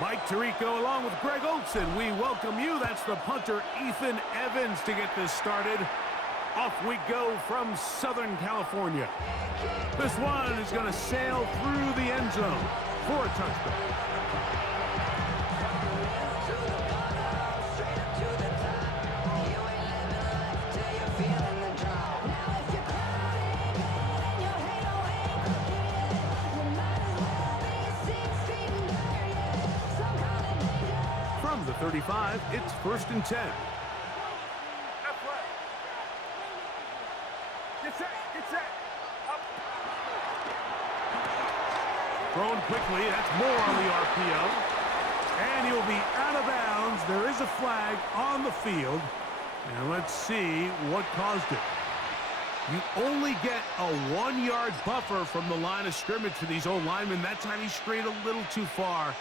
Mike Tirico along with Greg Olson. We welcome you. That's the punter, Ethan Evans, to get this started. Off we go from Southern California. This one is going to sail through the end zone for a touchdown. From the 35, it's 1st and 10. Thrown quickly, that's more on the RPO. And he'll be out of bounds. There is a flag on the field. And let's see what caused it. You only get a 1-yard buffer from the line of scrimmage for these old linemen. That time he strayed a little too far,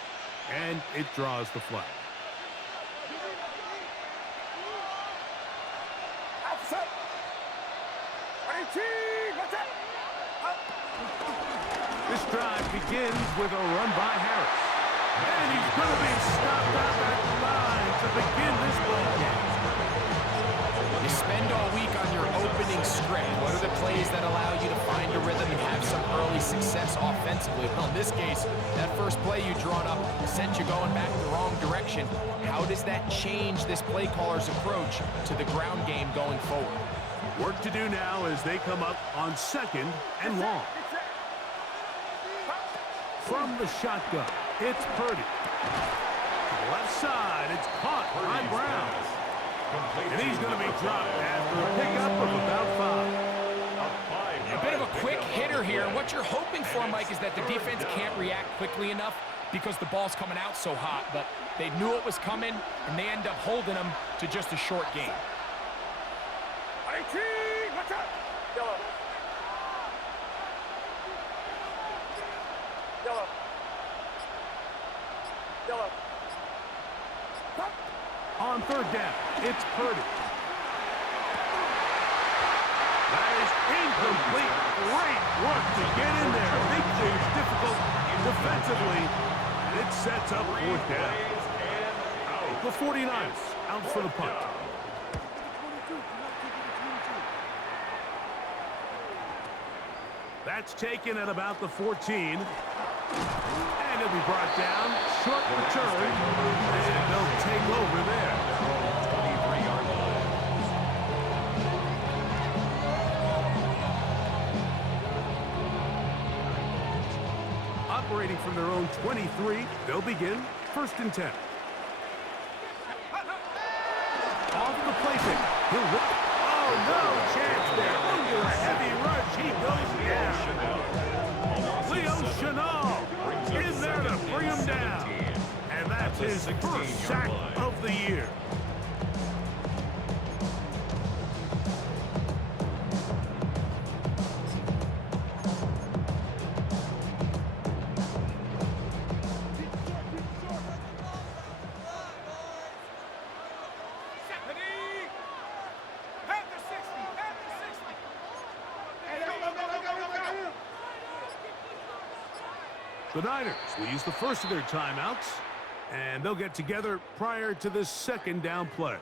and it draws the flag. This drive begins with a run by Harris. And he's going to be stopped out at the line to begin this ball game. You spend all week on your opening script. What are the plays that allow you to find a rhythm and have some early success offensively? Well, in this case, that first play you drawn up sent you going back the wrong direction. How does that change this play caller's approach to the ground game going forward? Work to do now as they come up on 2nd and long. From the shotgun, it's Purdy. Left side, it's caught by Brown. And he's going to be dropped after a pickup of about 5. A bit of a quick hitter here. And what you're hoping for, Mike, is that the defense can't react quickly enough because the ball's coming out so hot. But they knew it was coming, and they end up holding them to just a short game. Watch out! Yellow. Yellow. Yellow. On 3rd down, it's Purdy. That is incomplete. Great work to get in there. Big things difficult defensively. And it sets up 4th down. The 49ers out for the punt. That's taken at about the 14. And it'll be brought down. Short return. And they'll take over there. Operating from their own 23, they'll begin 1st and 10. Off the play fake. He'll whip. Oh, no chance there. Under a heavy rush, he goes down. Leo Chenal in there to bring him down. And that's his first sack of the year. The Niners will use the first of their timeouts, and they'll get together prior to this 2nd down play.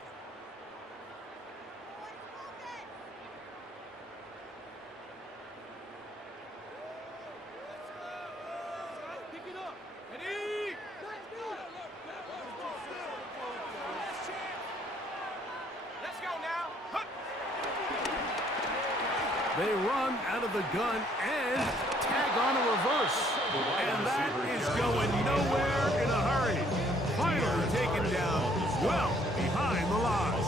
They run out of the gun and tag on a reverse. And that is going nowhere in a hurry. Finally taken down well behind the line.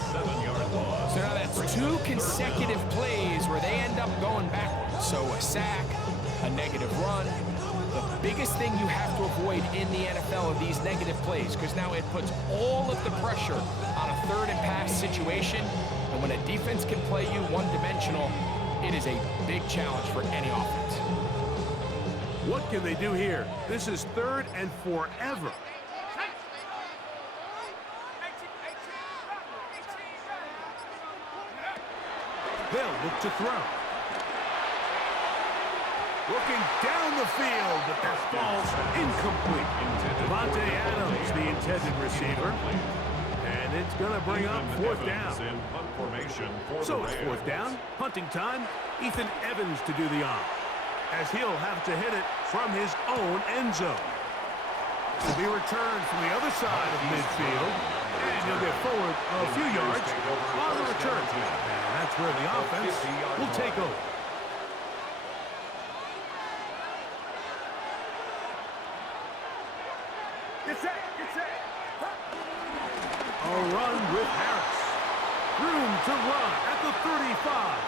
So now that's 2 consecutive plays where they end up going backwards. So a sack, a negative run. The biggest thing you have to avoid in the NFL are these negative plays, because now it puts all of the pressure on a 3rd and pass situation. And when a defense can play you one-dimensional, it is a big challenge for any offense. What can they do here? This is 3rd and forever. They'll look to throw. Looking down the field, but that ball's incomplete. Devontae Adams, the intended receiver. And it's going to bring up fourth down. So it's fourth down, punting time. Ethan Evans to do the honor, as he'll have to hit it from his own end zone. To be returned from the other side of midfield, and he'll get forward a few yards on the return. And that's where the offense will take over. A run with Harris. Room to run at the 35.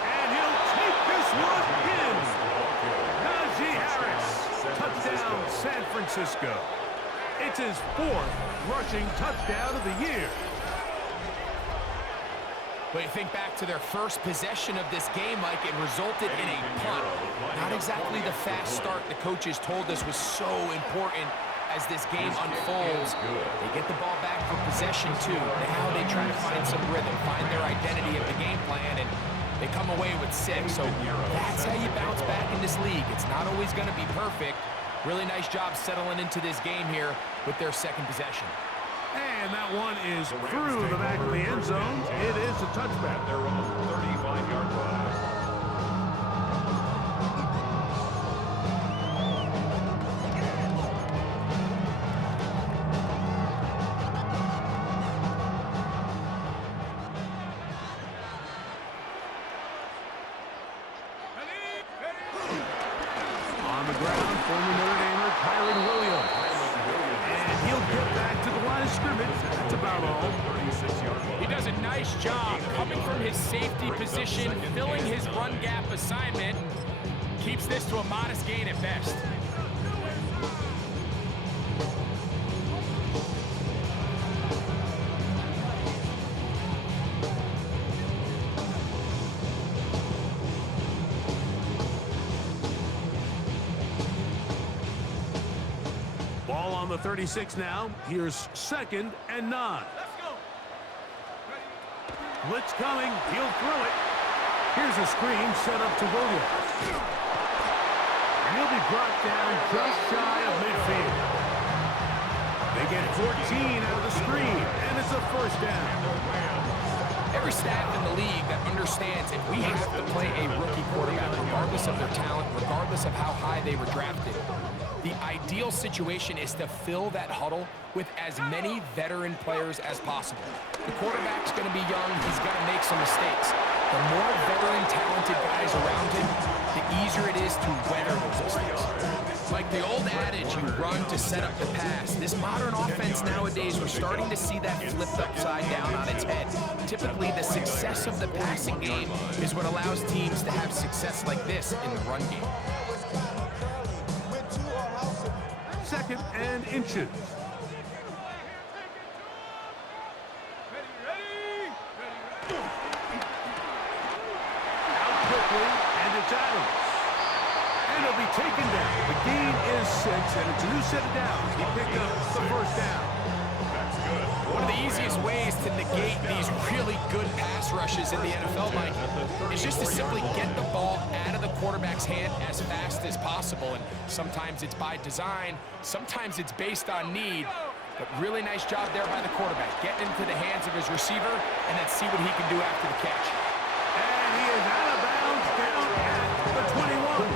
And he'll take this one in. Najee Harris. Touchdown, San Francisco. It's his fourth rushing touchdown of the year. But you think back to their first possession of this game, Mike, it resulted in a punt. Not exactly the fast start the coaches told us was so important as this game unfolds. They get the ball back for possession two. Now they try to find some rhythm, find their identity of the game plan, and they come away with 6. So that's how you bounce back in this league. It's not always going to be perfect. Really nice job settling into this game here with their second possession. And that one is through the back of the end zone. It is a touchback. Their own 35-yard line. On the ground, former Notre Damer Kyren Williams. And he'll get back to the line of scrimmage. That's about all. He does a nice job coming from his safety position, filling his run gap assignment. Keeps this to a modest gain at best. Ball on the 36 now. Here's 2nd and 9. Blitz coming. He'll throw it. Here's a screen set up to Williams. And he'll be brought down just shy of midfield. They get 14 out of the screen, and it's a first down. Every staff in the league that understands if we have to play a rookie quarterback, regardless of their talent, regardless of how high they were drafted, the ideal situation is to fill that huddle with as many veteran players as possible. The quarterback's going to be young. He's going to make some mistakes. The more veteran, talented guys around him, the easier it is to weather those mistakes. Like the old adage, you run to set up the pass. This modern offense nowadays, we're starting to see that flipped upside down on its head. Typically, the success of the passing game is what allows teams to have success like this in the run game. 2nd and inches. Out quickly, and it's Adams. And he'll be taken down. The gain is 6, and it's a new set of downs. He picked up the first down. One of the easiest ways to negate these really good pass rushes in the NFL, Mike, is just to simply get the ball out of the quarterback's hand as fast as possible. And sometimes it's by design, sometimes it's based on need. But really nice job there by the quarterback, getting into the hands of his receiver, and then see what he can do after the catch. And he is out of bounds down at the 21.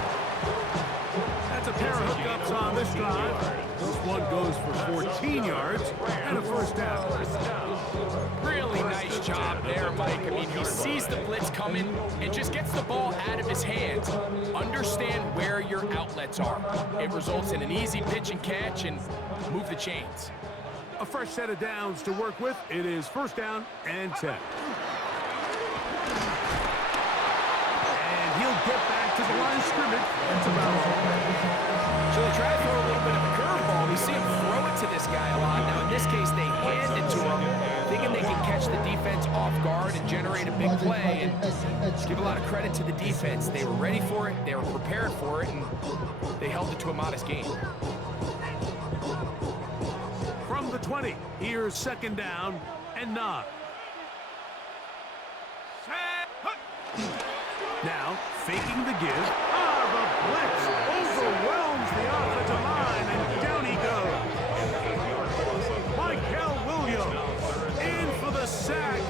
That's a pair of hookups on this drive. This one goes for 14 yards and a first down. Really nice job there, Mike. I mean, he sees the blitz coming and just gets the ball out of his hands. Understand where your outlets are. It results in an easy pitch and catch and move the chains. A fresh set of downs to work with. It is first down and 10. And he'll get back to the line of scrimmage. That's about all. So they try to throw a little bit of a curveball. We see him throw it to this guy a lot. Now, in this case, they hand it to him, thinking they can catch the defense off guard and generate a big play. And give a lot of credit to the defense. They were ready for it. They were prepared for it, and they held it to a modest gain. From the 20, here's 2nd down and 9. Now, faking the give. The blitz overwhelms the offensive line, and down he goes. Michael Williams in for the sack.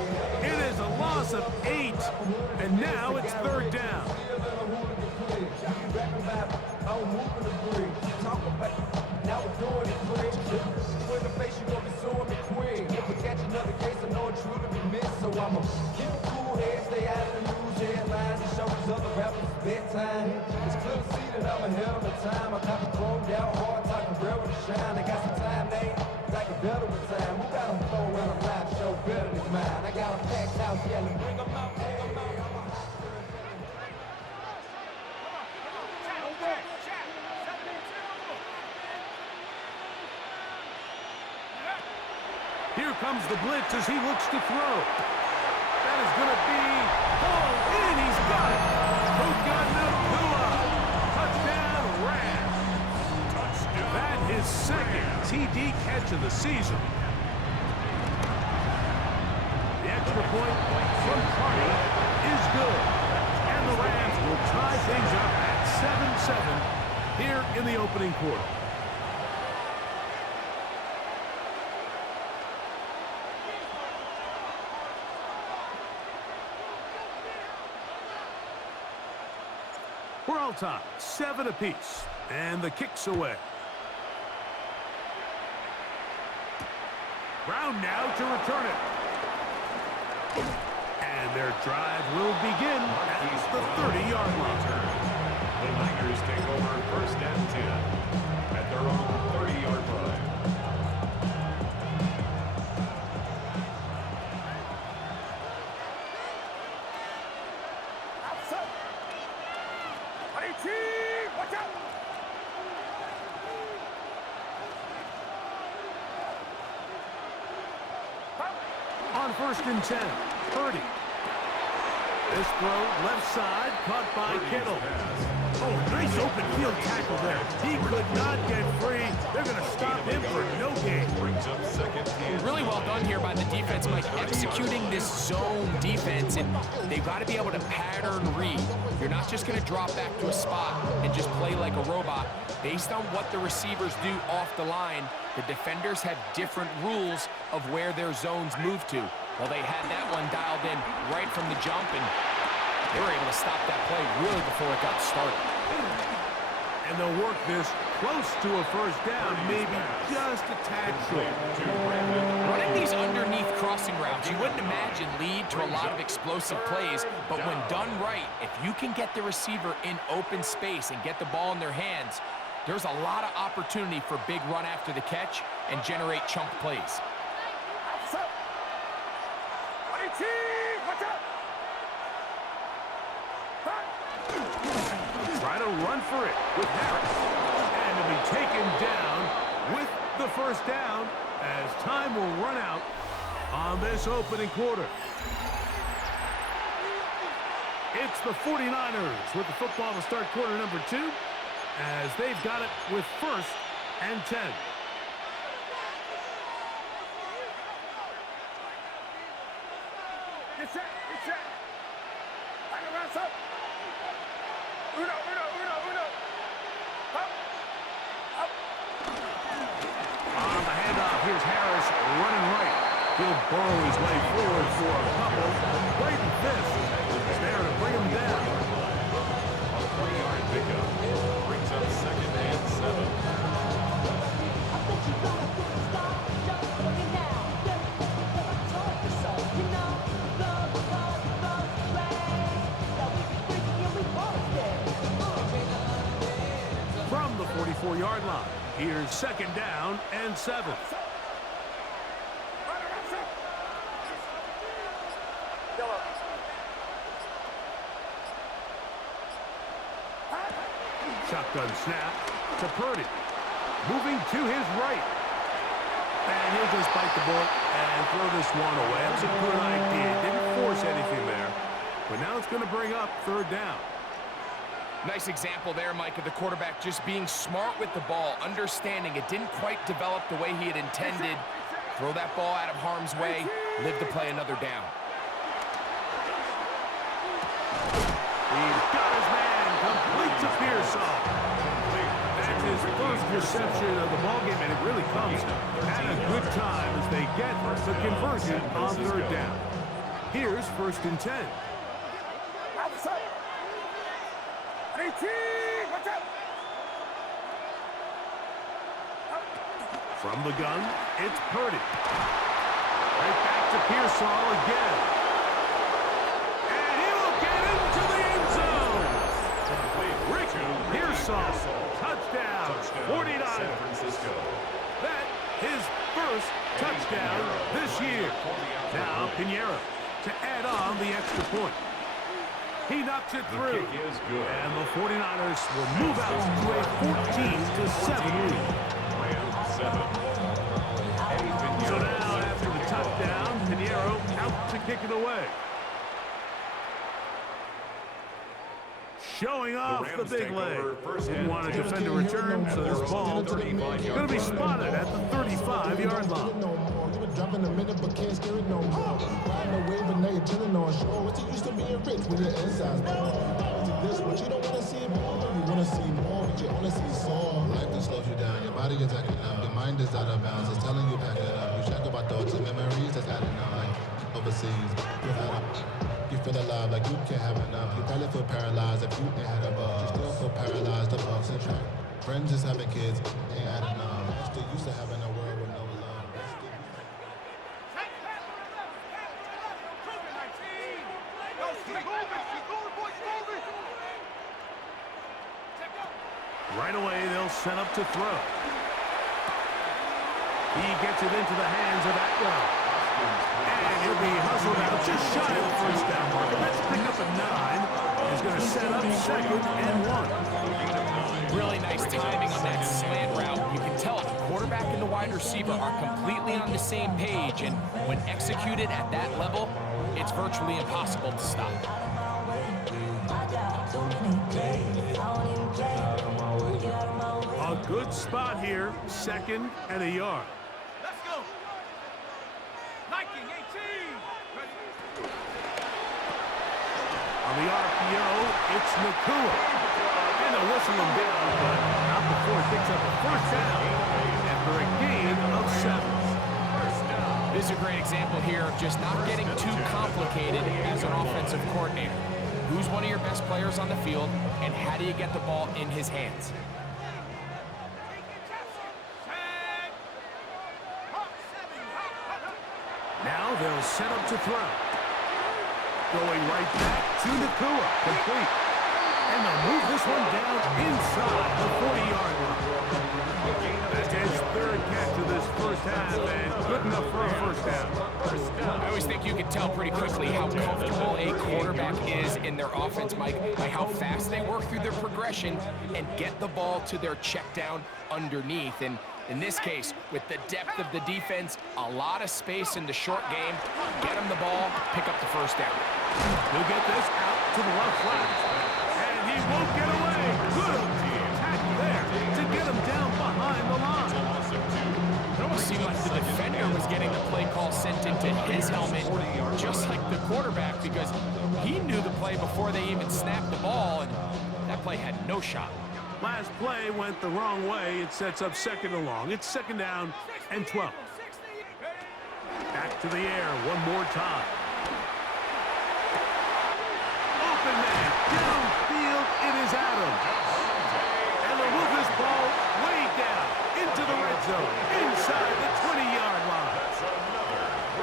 It is a loss of 8, and now it's third down. Bedtime. It's clear to see that I'm ahead of the time. I got the chrome down hard, talking real with the shine. I got some time, they like a better with time. Who got them throw around a live show better than mine? I got a packed house yelling, bring them out, bring them out. Here comes the blitz as he looks to throw. That is going to be pulled in. He's got it. Touchdown, Rams. That his second TD catch of the season. The extra point from Carney is good. And the Rams will tie things up at 7-7 here in the opening quarter. We're all tied, 7 apiece, and the kick's away. Brown now to return it. And their drive will begin at the 30-yard line. The Niners take over first and 10 at their own 30-yard line. On first and 10, Purdy. This throw left side, caught by Kittle. Oh, nice open field tackle there. He could not get free. They're going to stop him for no gain. Brings up second and Really well done here by the defense, Mike, executing this zone defense, and they've got to be able to pattern read. You're not just going to drop back to a spot and just play like a robot. Based on what the receivers do off the line, the defenders have different rules of where their zones move to. Well, they had that one dialed in right from the jump, and they were able to stop that play really before it got started. And they'll work this close to a first down, maybe just a tad short. Running these underneath crossing routes, you wouldn't imagine lead to a lot of explosive plays, but when done right, if you can get the receiver in open space and get the ball in their hands, there's a lot of opportunity for big run after the catch and generate chunk plays. Try to run for it with Harris. And to be taken down with the first down as time will run out on this opening quarter. It's the 49ers with the football to start quarter number 2 as they've got it with first and 10. Get set, get set. Back around, son. Uno. Up. Up. On the handoff, here's Harris running right. He'll burrow his way forward for a couple. Braden Fisk is there to bring him down. a 3-yard pickup. Brings up second and 7. From the 44-yard line, here's second down and 7. Shotgun snap to Purdy. Moving to his right. And he'll just bite the bullet and throw this one away. That was a good idea. Didn't force anything there. But now it's going to bring up third down. Nice example there, Mike, of the quarterback just being smart with the ball, understanding it didn't quite develop the way he had intended. Throw that ball out of harm's way, live to play another down. He's got his Pearsall. That's his first reception of the ballgame, and it really comes at a good time as they get the conversion on third down. Here's 1st and 10. Outside. 18. Watch out. From the gun, it's Purdy. Right back to Pearsall again. And he will get into the end zone. Rick Pearsall, touchdown, 49ers. San Francisco. That his first touchdown this year. Now Pinheiro to add on the extra point. He knocks it through. The kick is good. And the 49ers will move out to a 14-7 lead. Rams 7. Eddie Pinheiro. So now after the touchdown, Pinheiro out to kick it away. Showing off the big leg. Didn't want to defend a return, so this ball going to be spotted at the 35-yard line. Dropping a minute, but can't scare it no more. Riding a wave, but now you're chilling on shore. What's it used to being rich when your inside's poor? This, but you don't want to see more. You want to see more, but you only see sore. Life that slows you down, your body is acting up, your mind is out of bounds. It's telling you pack it up. You shack about thoughts and memories that's adding up like overseas. You feel alive like you can't have enough. You probably feel paralyzed if you ain't had a buzz. You still feel paralyzed, the bucks and track. Friends just having kids, ain't adding up. Still used to having a world with no love. Right away, they'll set up to throw. He gets it into the hands of Atwell. And he'll be hustled out just shy of the first down mark. Let's pick up a 9. He's going to set up 2nd and 1. Really nice timing on that slant route. You can tell the quarterback and the wide receiver are completely on the same page, and when executed at that level, it's virtually impossible to stop. A good spot here, 2nd and a yard. Let's go. Nike 18. On the RPO, it's Nakua. And they'll whistle him down, but not before he picks up a first down after a gain of 7. This is a great example here of just not getting too complicated as an offensive coordinator. Who's one of your best players on the field, and how do you get the ball in his hands? Now they'll set up to throw. Going right back to Nakua, complete. And they'll move this one down inside the 40-yard line. That's his 3rd catch of this first half, and good enough for a first down. I always think you can tell pretty quickly how comfortable a quarterback is in their offense, Mike, by how fast they work through their progression and get the ball to their check down underneath. And in this case, with the depth of the defense, a lot of space in the short game, get him the ball, pick up the first down. He'll get this out to the left flat, and he won't get away. Good attack there to get him down behind the line. It almost seemed like the defender was getting the play call sent into his helmet, just like the quarterback, because he knew the play before they even snapped the ball, and that play had no shot. Last play went the wrong way. It sets up 2nd and long. It's 2nd down and 12. Back to the air one more time. Open man, downfield, it is Adams. And they'll move this ball way down into the red zone, inside the 20-yard line.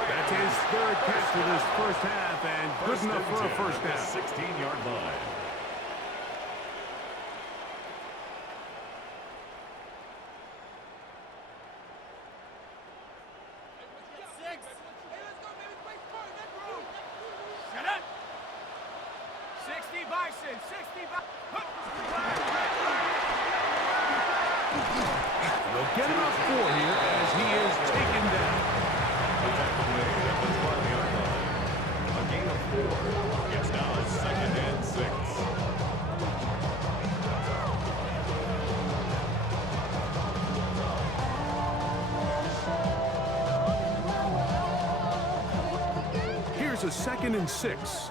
That's his 3rd catch of this first half, and good enough for a first down. 16-yard line. Shut up. 60 Bison. 60 Bison. They'll get him up 4 here as he is taken down. The tackle made at the 12-yard line. A gain of 4. It's now 2nd and 6. Here's a 2nd and 6.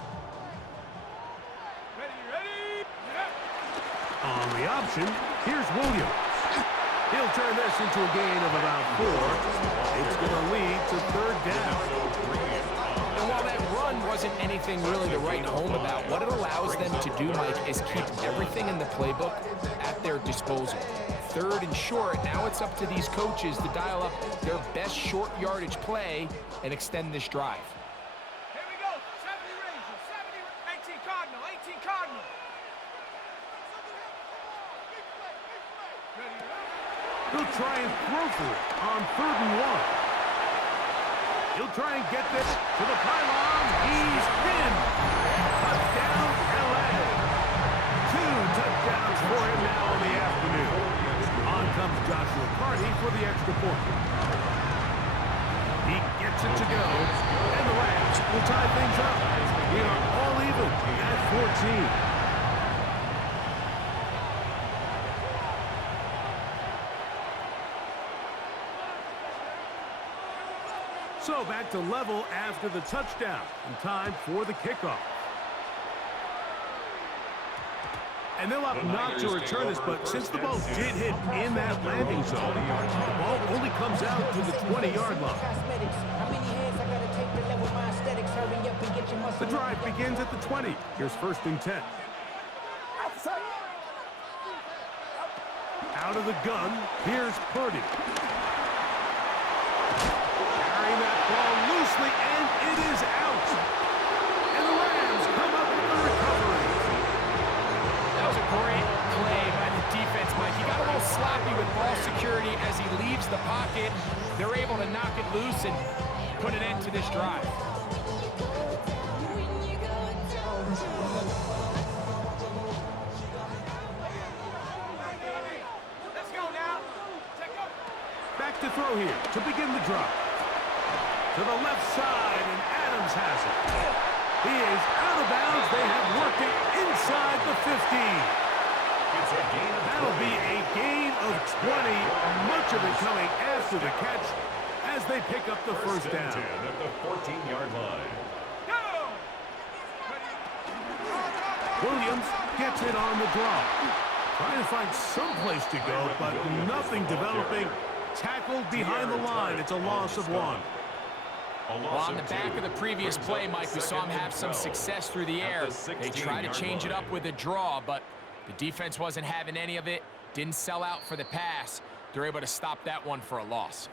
Ready, ready. On the option, here's Williams. He'll turn this into a gain of about 4. It's going to lead to third down. And while that run wasn't anything really to write home about, what it allows them to do, Mike, is keep everything in the playbook at their disposal. Third and short, now it's up to these coaches to dial up their best short yardage play and extend this drive. Here we go. 70 Rangers. 70, 18 Cardinal. 18 Cardinal. He'll try and throw for it on 3rd and 1. He'll try and get this to the pylon. He's in. Touchdown, LA. 2 touchdowns for him now in the afternoon. On comes Joshua Carty for the extra point. He gets it to go, and the Rams will tie things up. We are all even at 14. So back to level after the touchdown, and time for the kickoff. And they'll opt not to return this, but since the ball did hit in that landing zone, the ball only comes out to the 20-yard line. The drive begins at the 20. Here's 1st and 10. Out of the gun, here's Purdy. Carrying that ball loosely, and it is out. And the Rams come up with the recovery. That was a great play by the defense, Mike. He got a little sloppy with ball security as he leaves the pocket. They're able to knock it loose and put an end to this drive. Let's go now. Check up. Back to throw here to begin the drive. To the left side, and Adams has it. He is out of bounds. They have worked it inside the 15. It's a gain of That'll be a gain of 20. Much of it coming after the catch as they pick up the first down. 10 at the 14-yard line. Go! Williams gets it on the draw. Trying to find some place to go, but nothing developing. Tackled behind the line. It's a loss of 1. Well, on the back of the previous play, Mike, we saw him have some success through the air. They tried to change it up with a draw, but the defense wasn't having any of it. Didn't sell out for the pass. They're able to stop that one for a loss.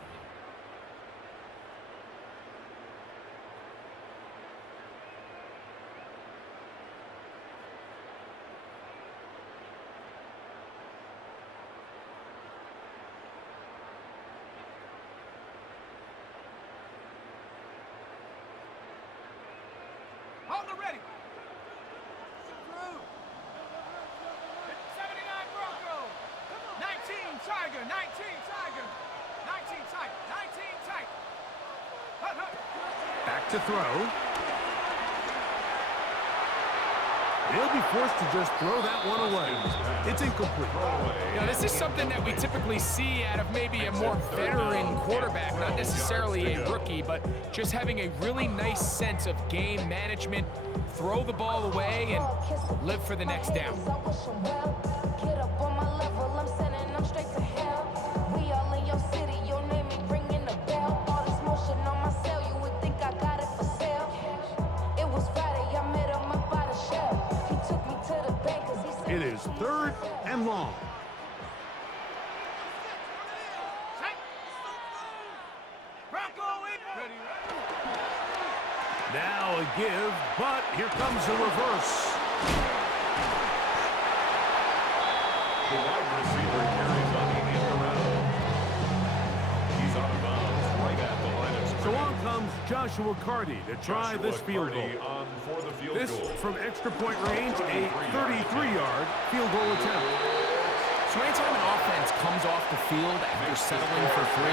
Hold it ready. 79 Bronco. 19 Tiger. 19 Tiger. 19 tight. 19 tight. Hut, hut. Back to throw. He'll be forced to just throw that one away. It's incomplete. Now, this is something that we typically see out of maybe a more veteran quarterback, not necessarily a rookie, but just having a really nice sense of game management, throw the ball away, and live for the next down. It is 3rd and long. Set. Bronco in. Ready, Now a give, but here comes a reverse. The wide receiver carries on the end around. He's out of bounds right at the line of scrimmage. So on comes Joshua Carty to try this field goal. On for the field This goal. from extra point range, a 33-yard field goal attempt. So anytime an offense comes off the field after settling for 3,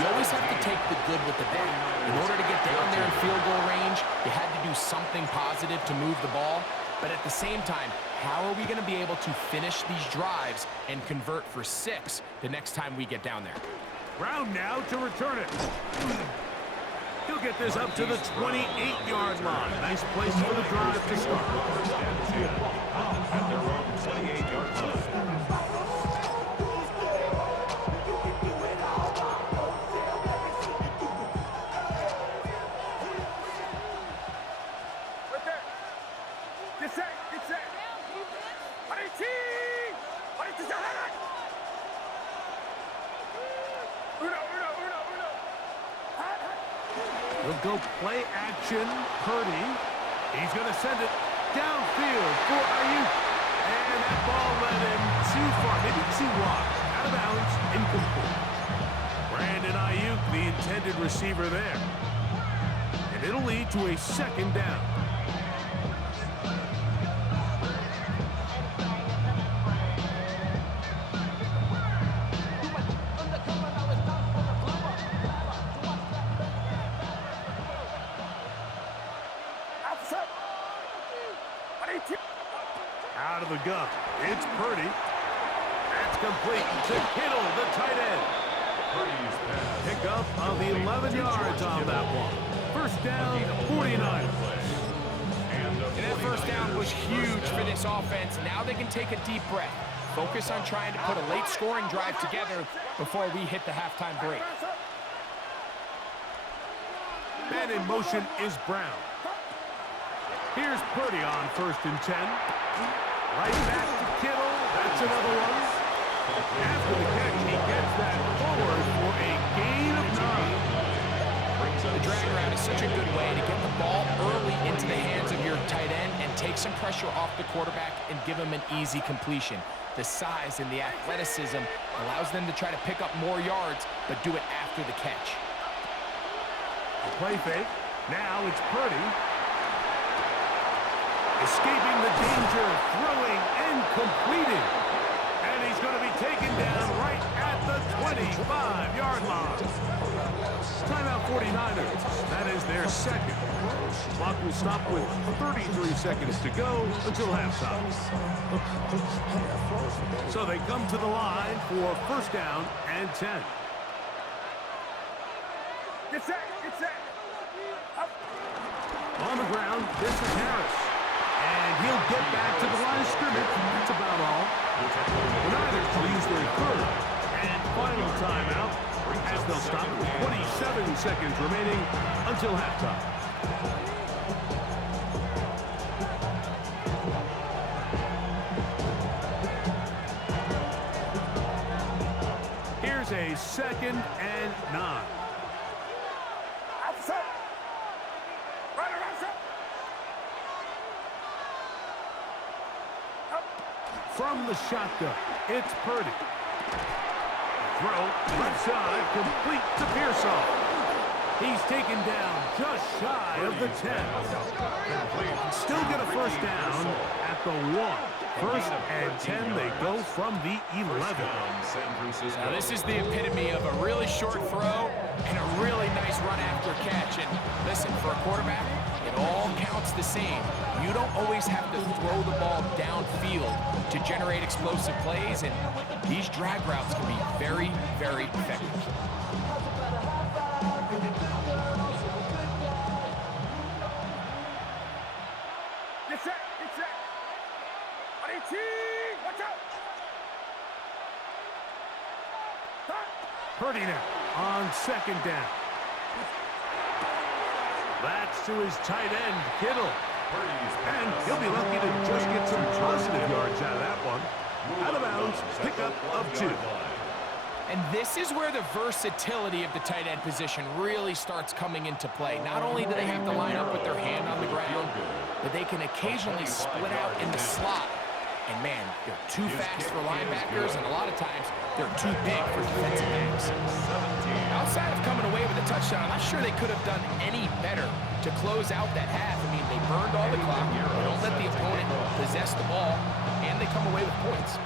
you always have to take the good with the bad. In order to get down there in field goal range, you had to do something positive to move the ball. But at the same time, how are we going to be able to finish these drives and convert for 6 the next time we get down there? Brown now to return it. He'll get this up to the 28-yard line. Nice place for the drive to start. First and 10 at their own 28-yard line. He'll go play action. Purdy. He's going to send it downfield for Ayuk. And that ball led him too far, maybe too wide. Out of bounds, incomplete. Brandon Ayuk, the intended receiver there. And it'll lead to a second down. Out of the gun. It's Purdy. That's complete to Kittle, the tight end. Purdy's pass. Pick up of 11 yards on that one. First down, 49. And that first down was huge for this offense. Now they can take a deep breath. Focus on trying to put a late scoring drive together before we hit the halftime break. Man in motion is Brown. Here's Purdy on first and 10. Right back to Kittle. That's another one. After the catch, he gets that forward for a gain of 9. The drag route is such a good way to get the ball early into the hands of your tight end and take some pressure off the quarterback and give him an easy completion. The size and the athleticism allows them to try to pick up more yards, but do it after the catch. The play fake. Now it's Purdy. Escaping the danger, throwing and completing. And he's going to be taken down right at the 25-yard line. Timeout 49ers. That is their second. Clock will stop with 33 seconds to go until halftime. So they come to the line for first down and 10. Get set, get set. Up. On the ground, this is Harris. And he'll get back to the line of scrimmage. That's about all. The Niners use their third and final timeout as they'll stop with 27 seconds remaining until halftime. Here's a second and 9. Outside. Right around, sir. From the shotgun, it's Purdy. Throw, left side, complete to Pearsall. He's taken down just shy of the 10. Still get a first down at the 1. First and 10, they go from the 11. San Francisco. Now this is the epitome of a really short throw and a really nice run after catch. And listen, for a quarterback, it all counts the same. You don't always have to throw the ball downfield to generate explosive plays, and these drag routes can be very, very effective. Get set, get set. Watch out. Purdy now on second down. That's to his tight end, Kittle. And he'll be lucky to just get some positive yards out of that one. Out of bounds, pickup of 2. And this is where the versatility of the tight end position really starts coming into play. Not only do they have to line up with their hand on the ground, but they can occasionally split out in the slot. And man, they're too fast for linebackers, and a lot of times they're too big for defensive backs. Outside of coming away with a touchdown, I'm not sure they could have done any better to close out that half. I mean, they burned all the clock, they don't let the opponent possess the ball, and they come away with points.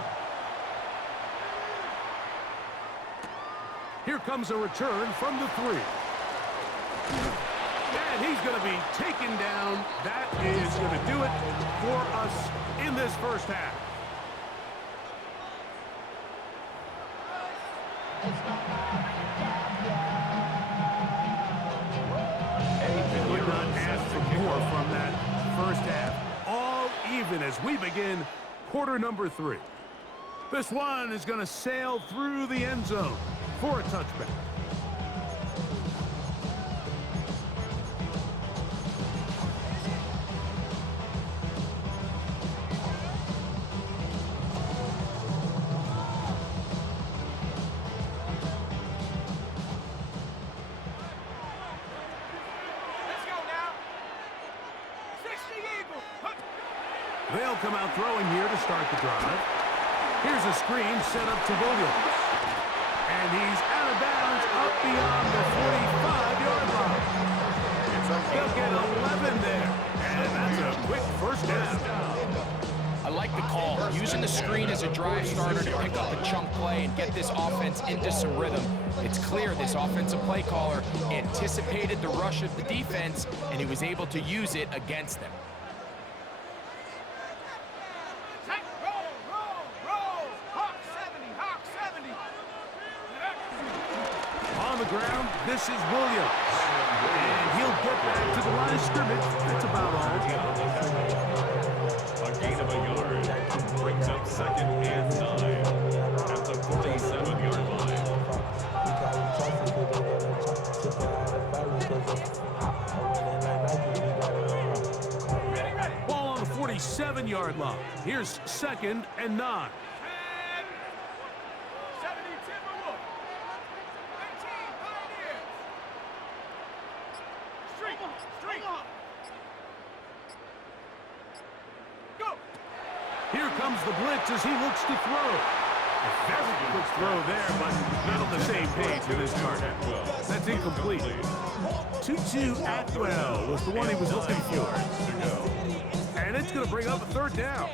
Here comes a return from the 3. And he's going to be taken down. That is going to do it for us in this first half. first half. All even as we begin quarter number 3. This one is going to sail through the end zone for a touchback. Let's go now. 60 Eagle. They'll come out throwing here to start the drive. Here's a screen set up to Williams. And he's out of bounds up beyond the 45-yard line. They'll get 11 there. And that's a quick first down. I like the call, using the screen as a drive starter to pick up a chunk play and get this offense into some rhythm. It's clear this offensive play caller anticipated the rush of the defense, and he was able to use it against them. Roll. Hawk 70, Hawk 70. On the ground, this is Williams. And he'll get back to the line of scrimmage. That's about all. A gain of a yard brings up 2nd and 9 at the 47-yard line. Ball on the 47-yard line. Here's 2nd and 9. 70 Timberwolf. 13 Pioneer. Street. Go. Here comes the blitz as he looks to throw. A very quick throw there, but not on the same page with his target. That's incomplete. Tutu Atwell was the one he was looking for. And it's going to bring up a 3rd down.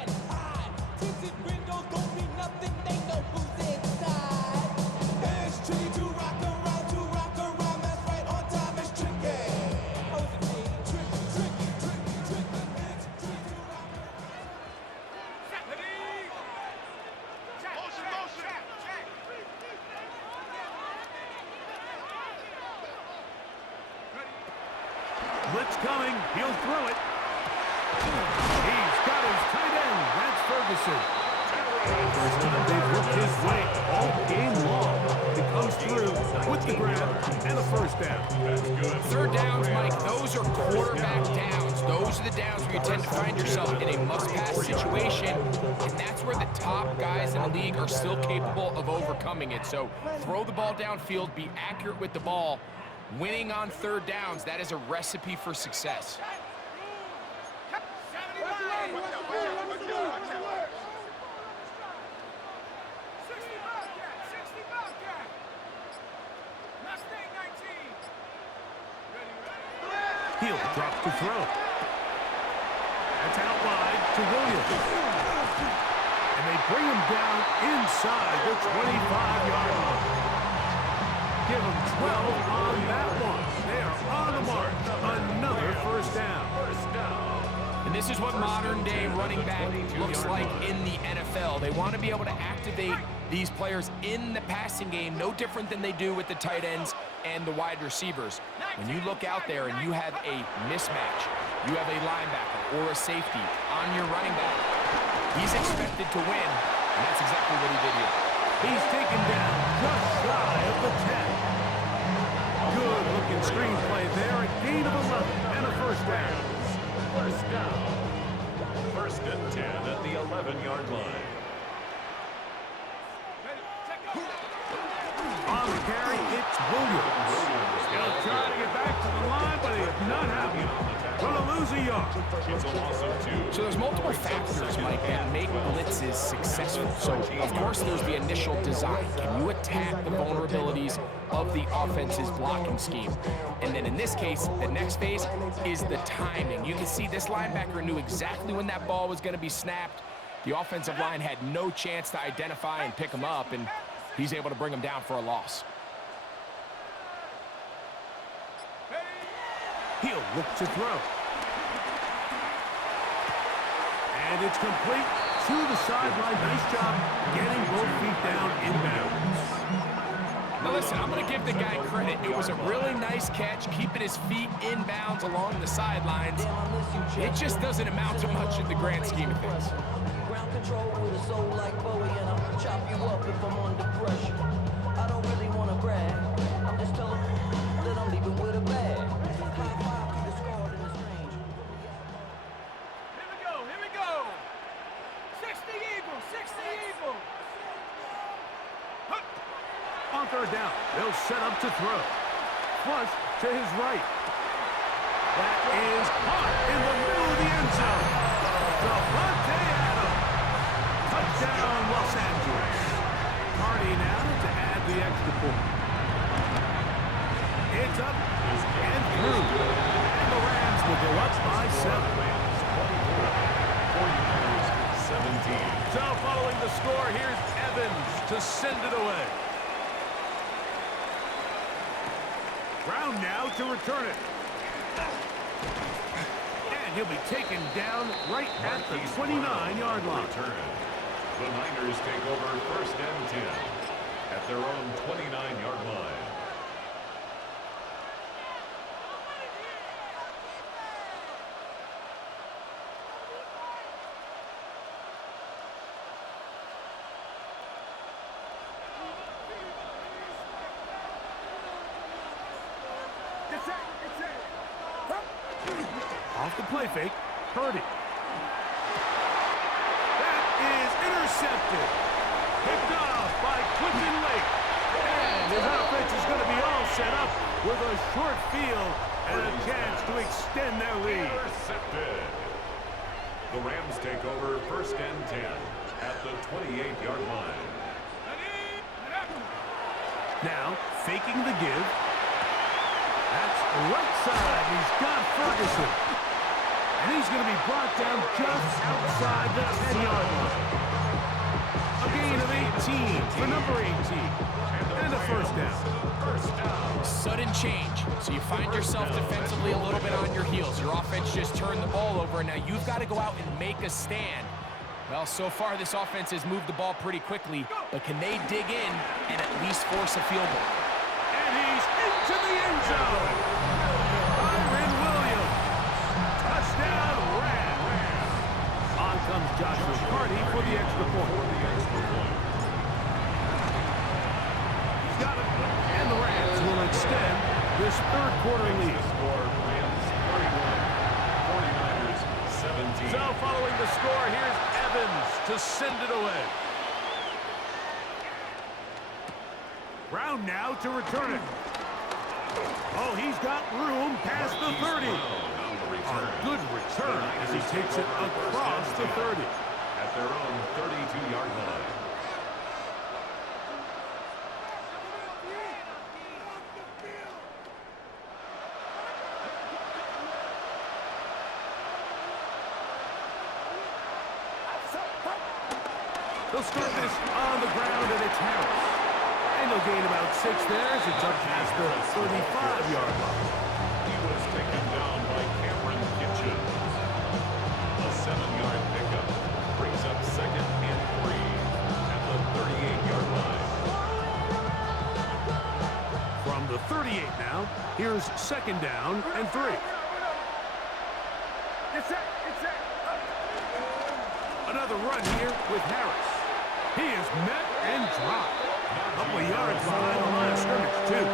Blitz coming. He'll throw it. He's got his tight end. That's Ferguson. First time they've worked his way all game long. He comes through with the grab and a first down. That's good. 3rd downs, Mike, those are quarterback downs. Those are the downs where you tend to find yourself in a must-pass situation, and that's where the top guys in the league are still capable of overcoming it. So throw the ball downfield, be accurate with the ball. Winning on 3rd downs, that is a recipe for success. 70 Bobcat. Mustang 19. Ready. He'll drop to throw. That's out wide to Williams. And they bring him down inside the 25-yard line. Give him 12 on that one. They are on the mark. Another first down. And this is what modern-day running back looks like in the NFL. They want to be able to activate these players in the passing game, no different than they do with the tight ends and the wide receivers. When you look out there and you have a mismatch, you have a linebacker or a safety on your running back, he's expected to win, and that's exactly what he did here. He's taken down just shy of the 10. Good-looking screenplay there. A gain of 11 and a first down. First down. 1st and 10 at the 11-yard line. On the carry, it's Williams. He'll try to get back to the line, but he's not happy. Going to lose a yard. It's a loss of 2. So there's multiple factors, Mike, that make blitzes successful. So, of course, there's the initial design. Can you attack the vulnerabilities of the offense's blocking scheme? And then in this case, the next phase is the timing. You can see this linebacker knew exactly when that ball was going to be snapped. The offensive line had no chance to identify and pick him up, and he's able to bring him down for a loss. He'll look to throw. And it's complete to the sideline. Nice job getting both feet down inbounds. Now let's Listen, I'm going to give the guy credit. It was a really nice catch, keeping his feet inbounds along the sidelines. It just doesn't amount to much in the grand scheme of things. Ground control with a soul like Bowie, and I'll chop you up if I'm under pressure. I don't really want to brag. I'm just telling that I'm leaving with a bag. High five to the scarred and the strange. Here we go. 60 Eagles, 60 Eagles. On third down, they'll set up to throw. Flush to his right. That is caught in the middle of the end zone. Davante Adams. Touchdown, Los Angeles. Hardy now to add the extra point. It's up and through. And the Rams will go up by 7. 17. So following the score, here's Evans to send it away. Brown now to return it. And he'll be taken down right at the 29-yard line. Return. The Niners take over first and 10 at their own 29-yard line. Off the play fake, Purdy. That is intercepted. Picked off by Quentin Lake. And his offense is going to be all set up with a short field and a chance to extend their lead. Intercepted. The Rams take over first and 10 at the 28-yard line. Now, faking the give. That's right side. He's got Ferguson. And he's going to be brought down just outside the 10-yard line. A gain of 18 for number 18. And a first down. Sudden change. So you find yourself defensively a little bit on your heels. Your offense just turned the ball over, and now you've got to go out and make a stand. Well, so far this offense has moved the ball pretty quickly, but can they dig in and at least force a field goal? And he's into the end zone. Kyren Williams. Touchdown, Rams. On comes Joshua Purdy for the extra point. He's got it. And the Rams will extend this third quarter lead. Score Rams 41, 49ers 17. So following the score, here's Evans to send it away. Brown now to return it. Oh, he's got room past the 30. A good return as he takes it across the 30. At their own 32-yard line. They'll start this on the ground, and it's Harris. And they'll gain about 6 there as it's up past the 35-yard line. He was taken down by Cameron Kitchens. A 7-yard pickup brings up second and 3 at the 38-yard line. From the 38 now, here's second down and 3. Another run here with Harris. He is met and dropped. A couple of yards behind the line of scrimmage, too.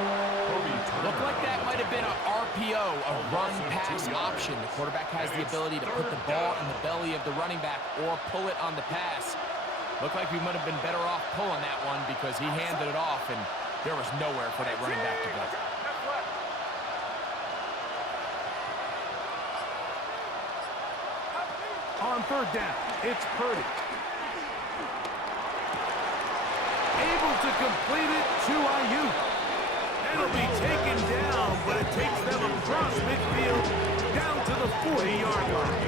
Looked like that might have been an RPO, a run-pass option. The quarterback has the ability to put the ball in the belly of the running back or pull it on the pass. Looked like we might have been better off pulling that one because he handed it off, and there was nowhere for that running back to go. On third down, it's Purdy. Able to complete it to Ayuk. It'll be taken down, but it takes them across midfield down to the 40-yard line.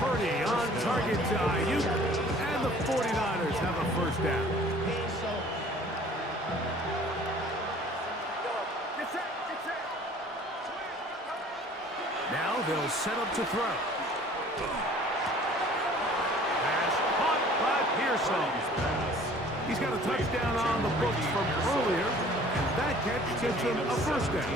Purdy on target to Ayuk, and the 49ers have a first down. Now they'll set up to throw. Pass caught by Pearson. He's got a touchdown on the books from earlier, and that catch gets him a first down.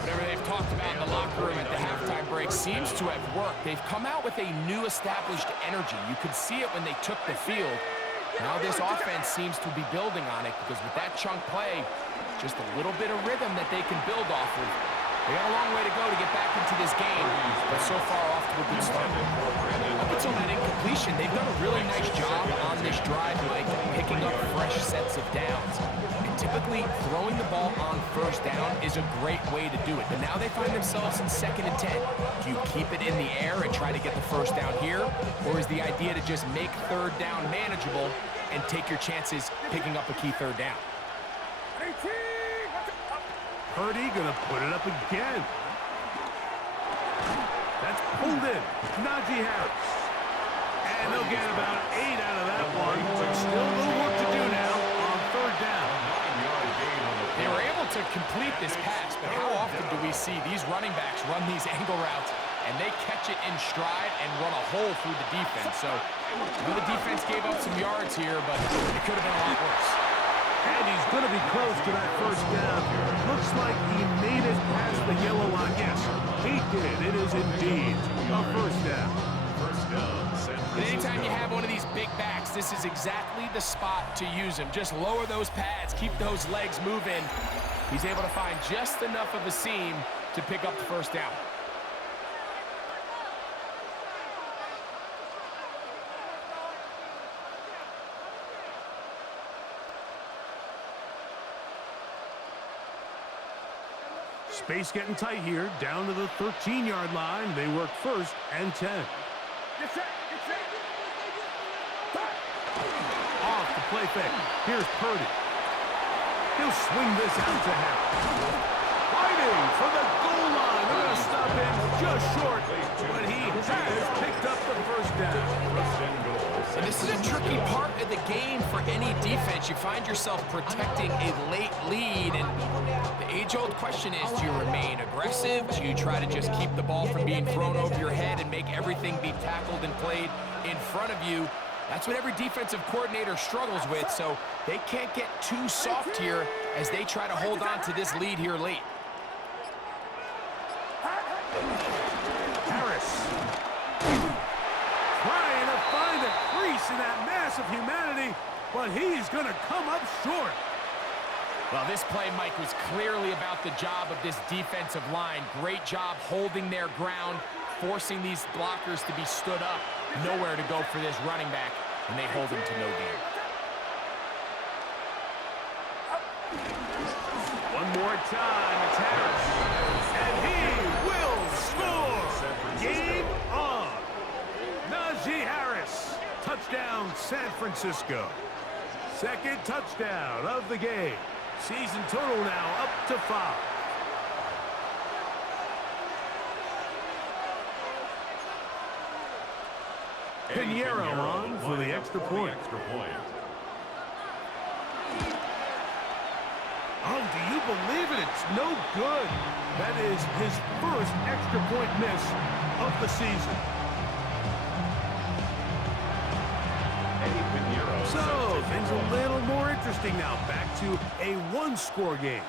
Whatever they've talked about in the locker room at the halftime break seems to have worked. They've come out with a new established energy. You could see it when they took the field. Now this offense seems to be building on it because with that chunk play, just a little bit of rhythm that they can build off of. They got a long way to go to get back into this game, but so far off to a good start. Up until that incompletion, they've done a really nice job on this drive, Mike, picking up fresh sets of downs. And typically, throwing the ball on first down is a great way to do it. But now they find themselves in 2nd and 10. Do you keep it in the air and try to get the first down here? Or is the idea to just make 3rd down manageable and take your chances picking up a key 3rd down? Purdy gonna put it up again. That's pulled in. Najee Harris. And they'll get about 8 out of that one. But still a little work to do now on 3rd down. They were able to complete this pass, but how often do we see these running backs run these angle routes and they catch it in stride and run a hole through the defense? So the defense gave up some yards here, but it could have been a lot worse. And he's going to be close to that first down. Looks like he made it past the yellow line. Yes, he did. It is indeed a first down. First down, San And anytime Francisco. you have one of these big backs, this is exactly the spot to use him. Just lower those pads, keep those legs moving. He's able to find just enough of a seam to pick up the first down. Space getting tight here, down to the 13-yard line. They work 1st and 10. Off the play fake. Here's Purdy. He'll swing this out to Harris. Fighting for the goal line. They're going to stop him just short, but he has picked up the first down. First and goal. And this is a tricky part of the game for any defense. You find yourself protecting a late lead, and the age-old question is, do you remain aggressive? Do you try to just keep the ball from being thrown over your head and make everything be tackled and played in front of you? That's what every defensive coordinator struggles with, so they can't get too soft here as they try to hold on to this lead here late. Harris. Trying to find a crease in that mass of humanity, but he's going to come up short. Well, this play, Mike, was clearly about the job of this defensive line. Great job holding their ground, forcing these blockers to be stood up. Nowhere to go for this running back, and they hold him to no gain. One more time, it's Harris. And he will score. Game on. Najee Harris. Touchdown, San Francisco. 2nd touchdown of the game. Season total now up to 5. Pinheiro on for the extra point. Oh, do you believe it? It's no good. That is his first extra point miss of the season. So, things a little more interesting now. Back to a one-score game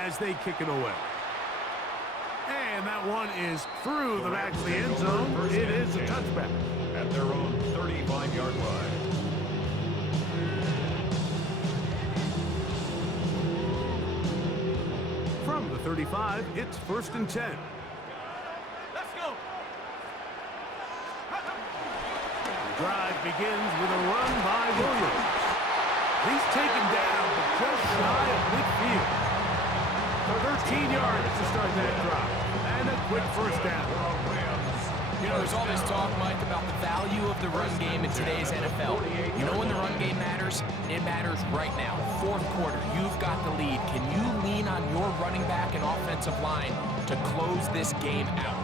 as they kick it away. And that one is through the back of the end zone. It is a touchback. At their own 35-yard line. From the 35, it's 1st and 10. Let's go. The drive begins with a run by Williams. He's taken down, but just shy of midfield. 13 yards to start that drive. And a quick first down. You know, there's all this talk, Mike, about the value of the run game in today's NFL. You know when the run game matters? It matters right now. 4th quarter, you've got the lead. Can you lean on your running back and offensive line to close this game out?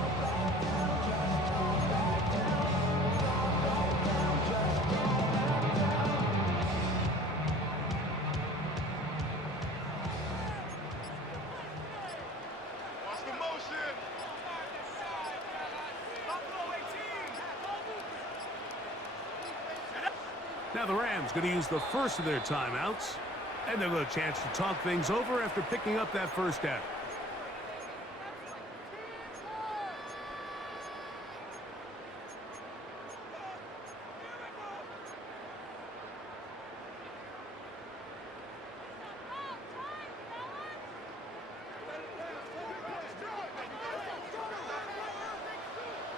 Now the Rams going to use the first of their timeouts, and they'll get a chance to talk things over after picking up that first down.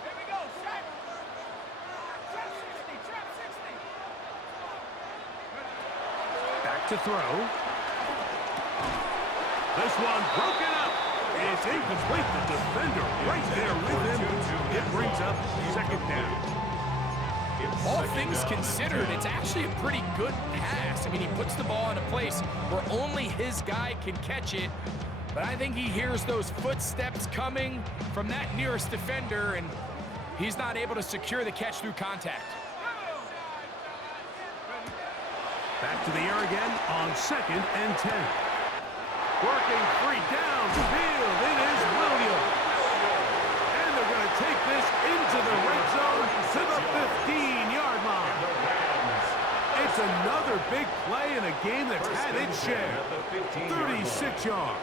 Here we go, set. Trap 60, trap 60. Back to throw. This one broken up. It's incomplete. The defender right there with him. It brings up second down. All things considered, it's actually a pretty good pass. I mean, he puts the ball in a place where only his guy can catch it. But I think he hears those footsteps coming from that nearest defender, and he's not able to secure the catch through contact. Back to the air again on 2nd and 10. Working 3 down the field. It is Williams. And they're going to take this into the red zone to the 15-yard line. It's another big play in a game that's had its share. 36 yards.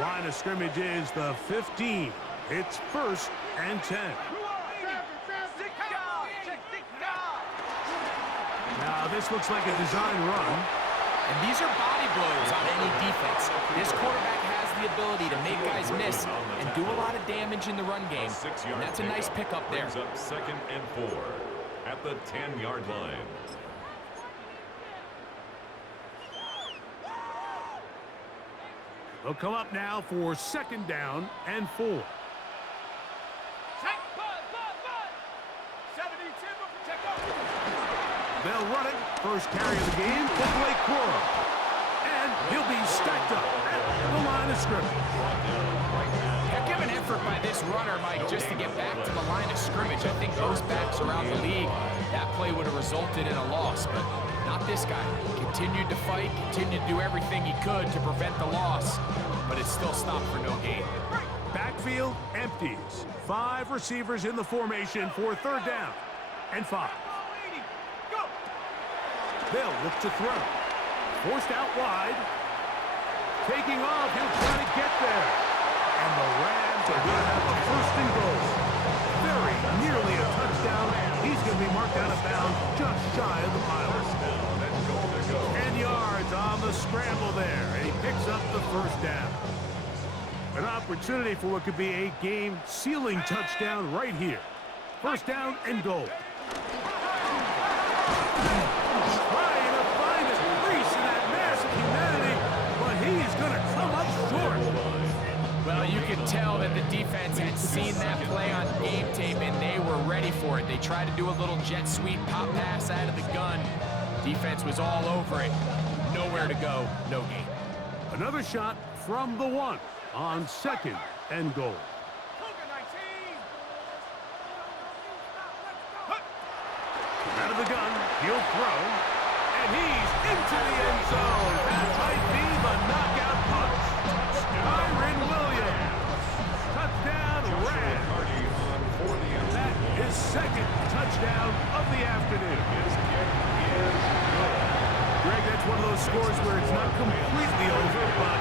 Line of scrimmage is the 15. It's 1st and 10. Now this looks like a design run. And these are body blows on any defense. This quarterback has the ability to make guys miss and do a lot of damage in the run game. And that's a nice pickup there. Brings up 2nd and 4 at the 10-yard line. They'll come up now for 2nd down and 4. Check, bud. 72, check up. They'll run it. First carry of the game for Blake Corum. And he'll be stacked up at the line of scrimmage. Heck of an effort by this runner, Mike, just to get back to the line of scrimmage. I think most backs around the league, that play would have resulted in a loss, but not this guy. Continued to fight, continued to do everything he could to prevent the loss, but it still stopped for no gain. Backfield empties. 5 receivers in the formation for 3rd down and 5. They'll look to throw. Forced out wide. Taking off, he'll try to get there. And the Rams are going to have a 1st and goal. Very nearly a touchdown. He's going to be marked out of bounds just shy of the pile. 10 yards on the scramble there. And he picks up the 1st down. An opportunity for what could be a game-sealing touchdown right here. 1st down and goal. Trying to find a crease in that mass of humanity, but he's going to come up short. Well, you can tell that the defense had seen that play on game tape, and they were ready for it. They tried to do a little jet sweep pop pass out of the gun. Defense was all over it. Nowhere to go, no gain. Another shot from the 1 on 2nd and goal. Cougar 19. Out of the gun, he'll throw, and he's into the end zone. That might be the knockout punch. Kyren Williams. Touchdown, Rams. That is 2nd touchdown of the afternoon. Greg, that's one of those scores where it's not completely over, but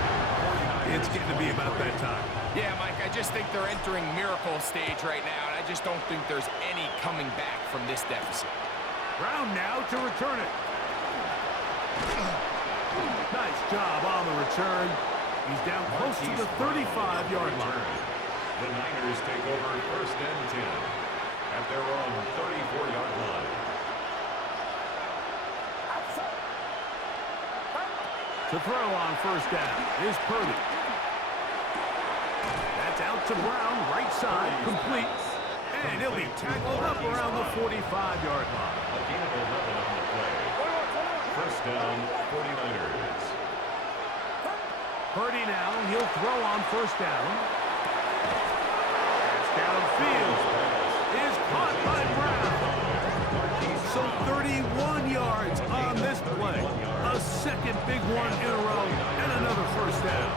it's getting to be about that time. Yeah, Mike, I just think they're entering miracle stage right now, and I just don't think there's any coming back from this deficit. Brown now to return it. Nice job on the return. He's down close to the 35-yard line. The Niners take over 1st and 10 at their own 34-yard line. To throw on 1st down is Purdy. That's out to Brown, right side, complete. And he'll be tackled up around the 45-yard line. A gain of 11 on the play. 1st down, 49ers. Purdy now, he'll throw on 1st down. Pass downfield is caught by Brown. So 31 yards on this play. A 2nd big one in a row, and another 1st down.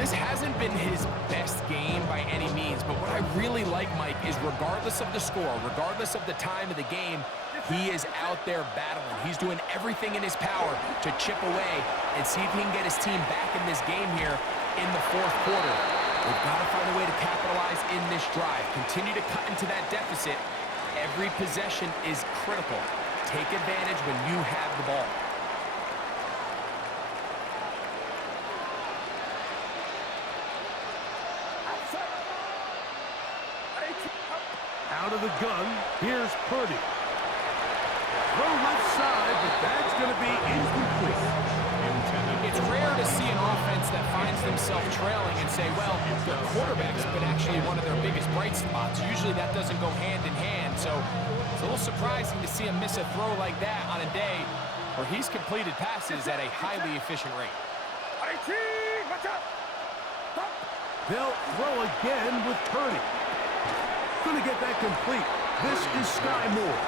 This hasn't been his best game by any means, but what I really like, Mike, is regardless of the score, regardless of the time of the game, He is out there battling. He's doing everything in his power to chip away and see if he can get his team back in this game here in the fourth quarter. They've got to find a way to capitalize in this drive. Continue to cut into that deficit. Every possession is critical. Take advantage when you have the ball. Out of the gun, here's Purdy. Throw left side, but that's going to be incomplete. It's rare to see an offense that finds themselves trailing and say, well, their quarterback's been actually one of their biggest bright spots. Usually that doesn't go hand in hand, so it's a little surprising to see him miss a throw like that on a day where he's completed passes at a highly efficient rate. They'll throw again with Purdy. Going to get that complete. This is Sky Moore.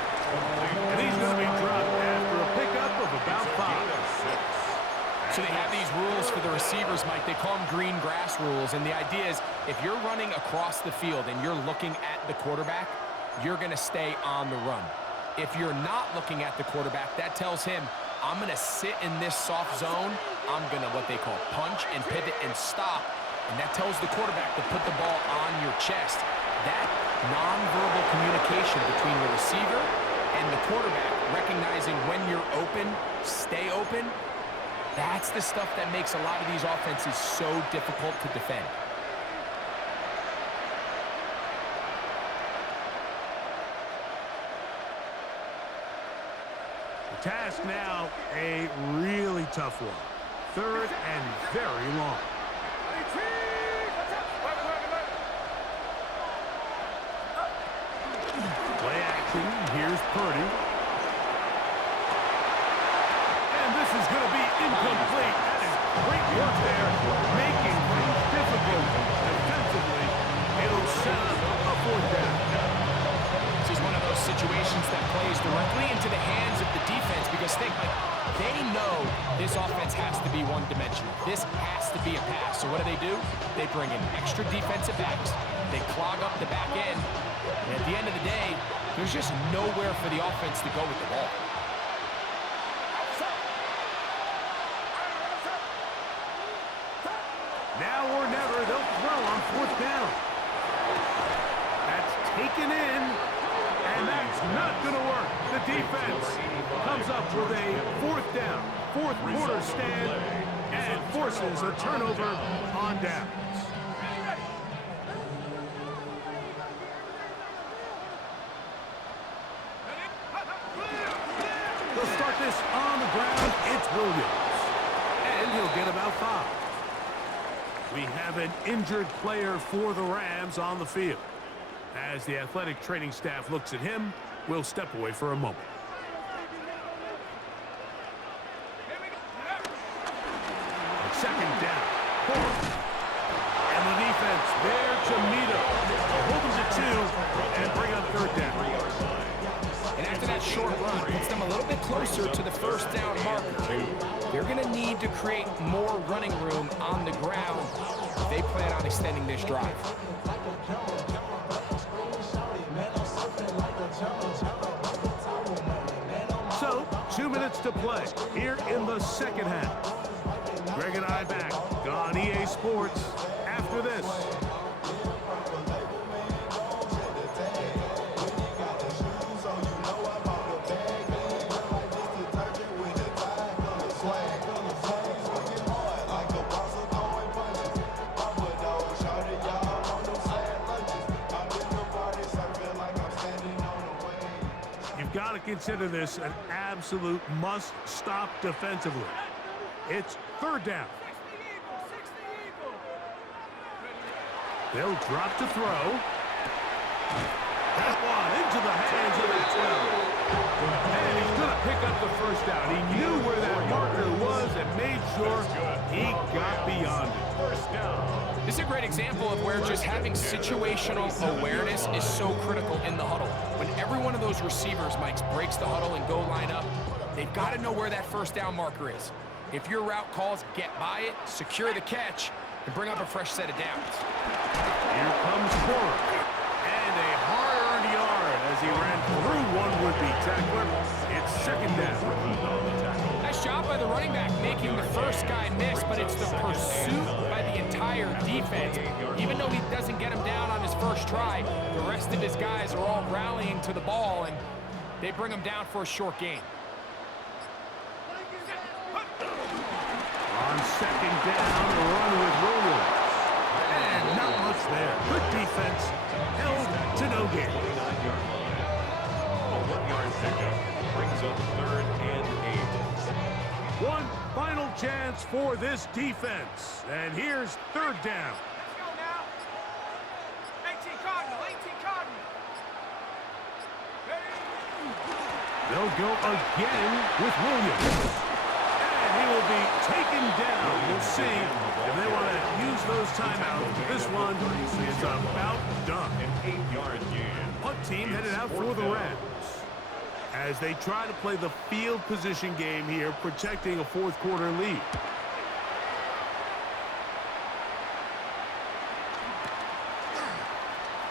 And he's going to be dropped after a pickup of about 5. So they have these rules for the receivers, Mike. They call them green grass rules. And the idea is if you're running across the field and you're looking at the quarterback, you're going to stay on the run. If you're not looking at the quarterback, that tells him, I'm going to sit in this soft zone. I'm going to what they call punch and pivot and stop. And that tells the quarterback to put the ball on your chest. That nonverbal communication between the receiver and the quarterback, recognizing when you're open, stay open, that's the stuff that makes a lot of these offenses so difficult to defend. The task now, a really tough one. Third and very long. Play action. Here's Purdy. And this is going to be incomplete. That is great work there, making things difficult defensively. It'll set up a fourth down. This is one of those situations that plays directly into the hands of the defense because they know this offense has to be one-dimensional. This has to be a pass. So what do? They bring in extra defensive backs. They clog up the back end. And at the end of the day, there's just nowhere for the offense to go with the ball. Now or never, they'll throw on fourth down. That's taken in, and that's not going to work. The defense comes up with a fourth down, fourth quarter stand, and forces a turnover on downs. They'll start this on the ground. It's Williams, and he'll get about 5. We have an injured player for the Rams on the field. As the athletic training staff looks at him, we'll step away for a moment. Second down. And the defense there to meet him. Hold them to 2 and bring up third down. And after that short run, puts them a little bit closer to the first down marker. They're going to need to create more running room on the ground if they plan on extending this drive. So, 2 minutes to play here in the second half. Greg and I back on EA Sports after this. You've got to consider this an absolute must-stop defensively. It's third down. They'll drop to throw. That one into the hands of that tackle. And he's going to pick up the first down. He knew where that marker was and made sure he got beyond it. First down. This is a great example of where just having situational awareness is so critical in the huddle. When every one of those receivers, Mike, breaks the huddle and go line up, they've got to know where that first down marker is. If your route calls, get by it, secure the catch, and bring up a fresh set of downs. Here comes Corey. And a hard-earned yard as he ran through one would-be tackler making the first guy miss, but it's the pursuit by the entire defense. Even though he doesn't get him down on his first try, the rest of his guys are all rallying to the ball, and they bring him down for a short gain. On second down, a run with Williams. And not much there. Good defense. Held to no gain. 1-yard pickup brings up 3rd and 8. One final chance for this defense. And here's 3rd down. Let's go now. 18 Cardinal, 18 Cardinal. Ready? They'll go again with Williams. And he will be taken down. We'll see if they want to use those timeouts. This one is about done. An 8-yard gain. Punt team headed out for the Rams as they try to play the field position game here, protecting a 4th quarter lead.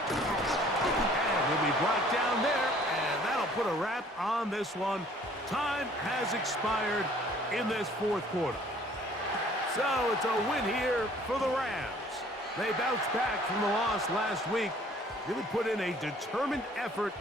And he'll be brought down there, and that'll put a wrap on this one. Time has expired in this 4th quarter. So it's a win here for the Rams. They bounced back from the loss last week, really put in a determined effort